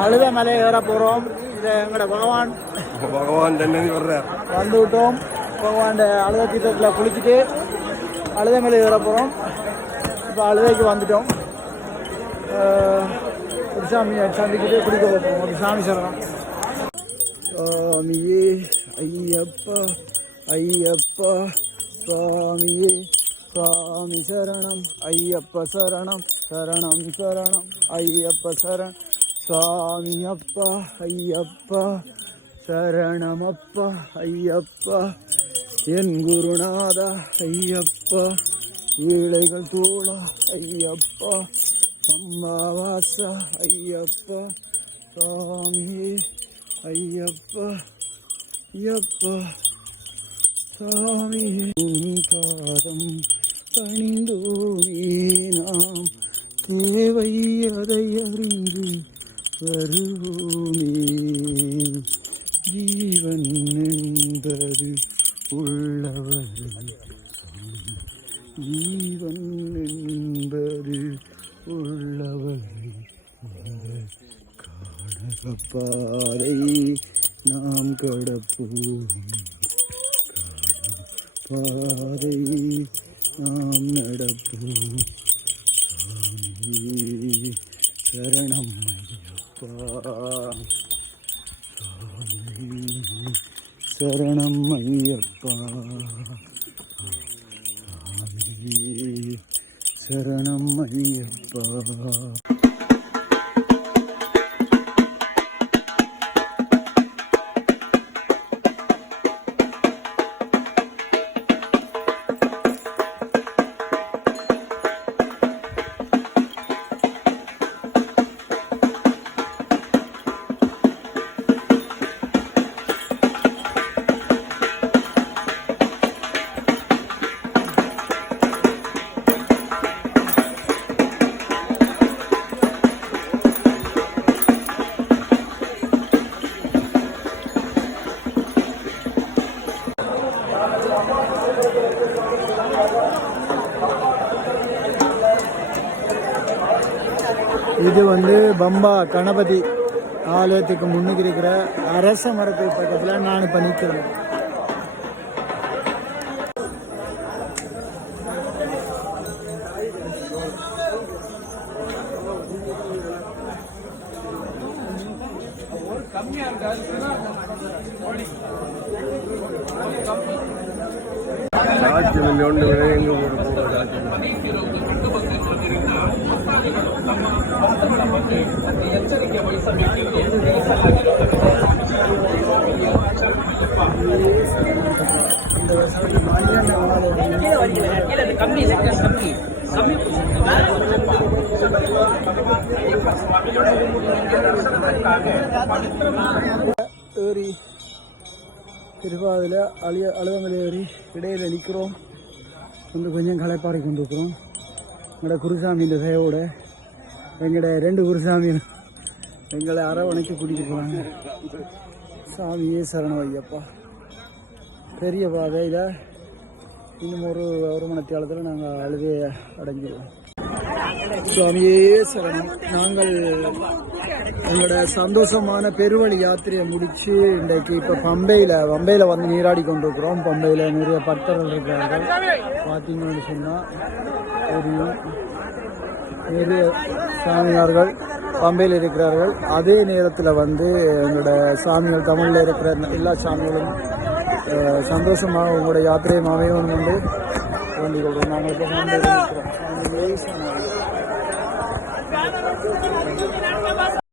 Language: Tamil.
அழுத மலை ஏற போகிறோம். இதை எங்களோட பகவான் வந்து விட்டோம். பகவான் அழுத தீர்த்தத்தில் குளிச்சுட்டு அழுத மலை ஏற போகிறோம். இப்போ அழுதைக்கு வந்துட்டோம். ஒரு சாமியை சந்திக்கிட்டு குளிக்க போகிறோம். ஒரு சாமி சரணம். சுவாமியே ஐயப்பா ஐயப்பா சுவாமியே சுவாமி சரணம் ஐயப்ப சரணம் சரணம் சரணம் ஐயப்ப சரணம் சுவாமி அப்பா ஐயப்பா சரணமப்பா ஐயப்பா என் குருநாதா ஐயப்பா ஏழைகள் தோழா ஐயப்பா அம்மாவாசா ஐயப்பா சுவாமியே ஐயப்பா ஐயப்பா சுவாமியே பாதம் பணிந்தோமே நாம் தேவை அதை அறிந்து வருவோமே. ஜீவன் என்பது உள்ளவர்கள் ஜீவன் என்பது உள்ளவர்கள் காணப்பாதை நாம் கடப்போம். பாதை நாம் நடப்போம். சரணம் ஐயப்பா சரணம் ஐயப்பா சரணம் ஐயப்பா. இது பம்பா கணபதி ஆலயத்துக்கு முன்னுக்கு இருக்கிற அரச மரத்துக்கு பக்கத்தில் நான் இப்போ நிற்கிறேன். ஏறி திருவாதில் அழுதமலை ஏறி இடையில் நிற்கிறோம். கொஞ்சம் களைப்பாறை கொண்டு இருக்கிறோம். எங்களோட குருசாமியின் தயவோட எங்களோட 2 குருசாமி எங்களை அரவணைக்கு கூட்டிகிட்டு போகிறாங்க. சாமியே சரணம் ஐயப்பா. பெரிய பாதையில் இன்னும் ஒரு மணி நேரத்தில் நாங்கள் அழுதையை அடைஞ்சிடுவோம். சுவாமியே சரணம். நாங்கள் எங்களோட சந்தோஷமான பெருவழி யாத்திரையை முடித்து இன்றைக்கு இப்போ பம்பையில் வந்து நீராடி கொண்டிருக்கிறோம். பம்பையில் நிறைய பக்தர்கள் இருக்கிறார்கள். பார்த்தீங்கன்னு சொன்னால் நிறைய சாமியார்கள் பம்பையில் இருக்கிறார்கள். அதே நேரத்தில் எங்களோட சாமிகள் தமிழில் இருக்கிற எல்லா சாமிகளும் சந்தோஷமாக உங்களோட யாத்திரையை அமையணும் என்று வேண்டிக் கொள்கிறோம். நாங்கள் இப்போ பம்பையில் இருக்கிறோம்.